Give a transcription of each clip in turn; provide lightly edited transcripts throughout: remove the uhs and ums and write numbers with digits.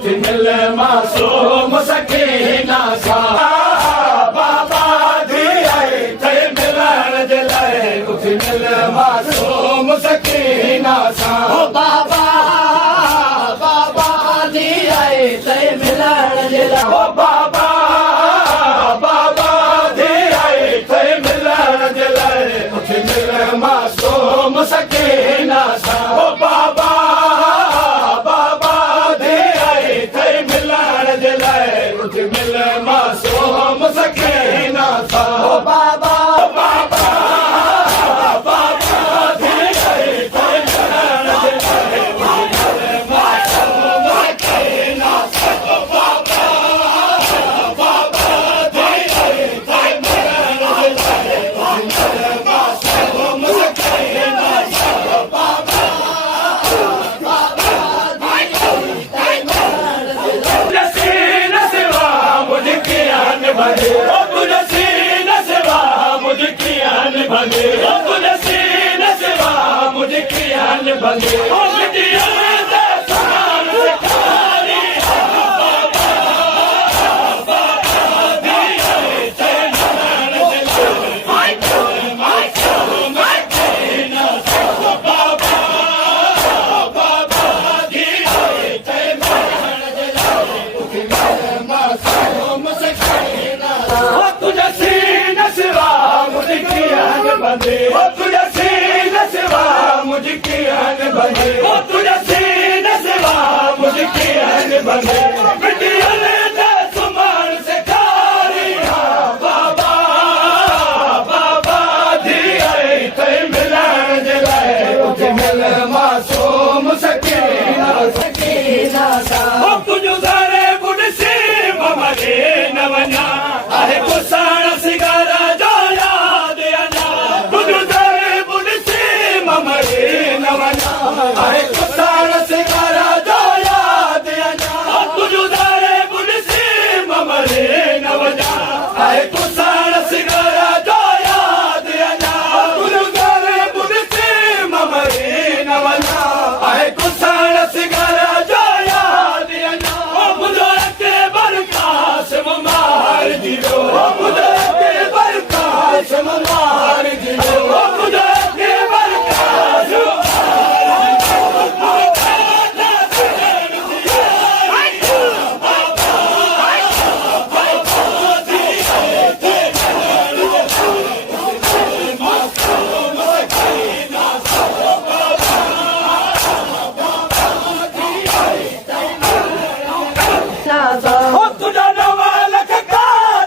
उथी मिल मासूम सकीना सां बाबा धी आई थे मिलण जे लाइ उथी मिल मासूम सकीना सां बाबा बाबा धी आई थे मिलण जे लाइ बाबा बाबा धी आई थे मिलण जे लाइ उथी मिल मासूम सकीना सां बाबा बाबा धी आई थे मिलण जे लाइ उथी मिल मासूम सकीना सां बाबा बाबा बाबा धी आई थे मिलण जे लाइ उथी मिल मासूम सकीना सां बाबा बाबा धी आई थे मिलण जे लाइ उथी मिल मासूम सकीना सां बाबा सीने सिवा मुझे किया निभाए तुझे सीने सिवा मुझे किया निभाए तुझे सीने सिवा मुझे किया निभाए तुझे सीने सिवा मुझे किया निभाए तुझे सीने सिवा मुझे किया निभाए तुझे सीने सिवा मुझे किया निभाए बाबा बाबा धी आई थे मिलण जे लाइ उथी मिल मासूम सकीना सकीना सां तुझो सारे बुढ़सी ममरे न वञा आहे कुसाण सिगार जो यादि अञा तुझो सारे बुढ़सी ममरे न वञा आहे कुसाण सिगार जो यादि अञा तुझो सारे बुढ़सी ममरे न वञा आहे कुसाण सिगार जो यादि अञा तुझो सारे बुढ़सी ममरे न वञा आहे कुसाण सिगार जो यादि अञा मुंहिंजो अचे बरकास मार जीरो मुंहिंजो अचे बरकास मार जीरो मुंहिंजो अचे बरकास तुझा नवा लख का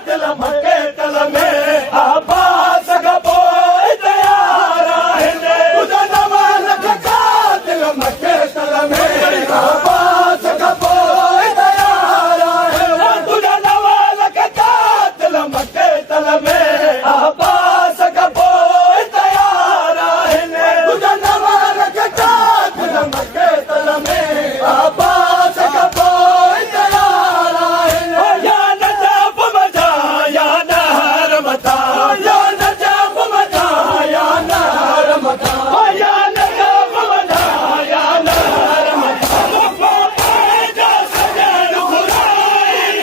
दिल मके तल में आबास का बोल तैयार आहिनि तुझा नवा लख का दिल मके तल में आबास का बोल तैयार आहिनि तुझा नवा लख का दिल मके तल में आबास का बोल तैयार आहिनि तुझा नवा लख का दिल मके तल में आबास का बोल तैयार आहिनि या नजाब मजा या नहर मथा या नजाब मजा या नहर मथा या नजाब मजा या नहर मथा बाबा जा सजन घुराई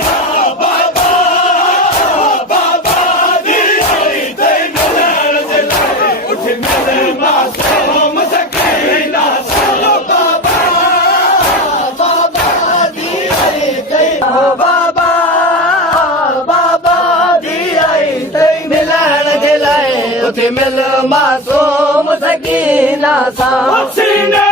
बाबा बाबा धी आई थे मिलण जे लाइ उथी मिल मासूम सकीना सां बाबा बाबा धी आई थे बाबा बाबा धी आई थे मिलण जे लाइ उथी मिल मासूम सकीना सां सीने